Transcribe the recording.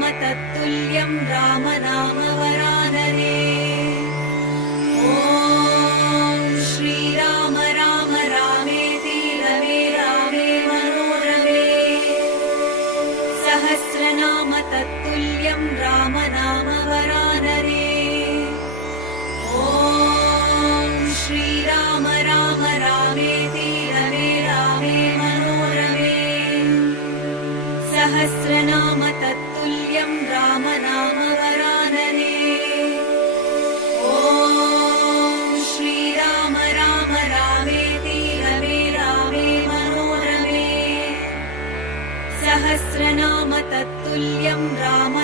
सहस्रनाम तत्तुल्यं राम नाम वरानने। ॐ श्रीराम राम रामेति रमे रामे मनोरमे। सहस्रनाम तत्तुल्यं राम नाम वरानने। ॐ श्रीराम राम रामेति रमे रामे मनोरमे। सहस्रनाम तत्तुल्यं राम नाम वरानने। ॐ श्रीराम राम रामेति रमे रामे मनोरमे। सहस्रनाम तत्तुल्यं राम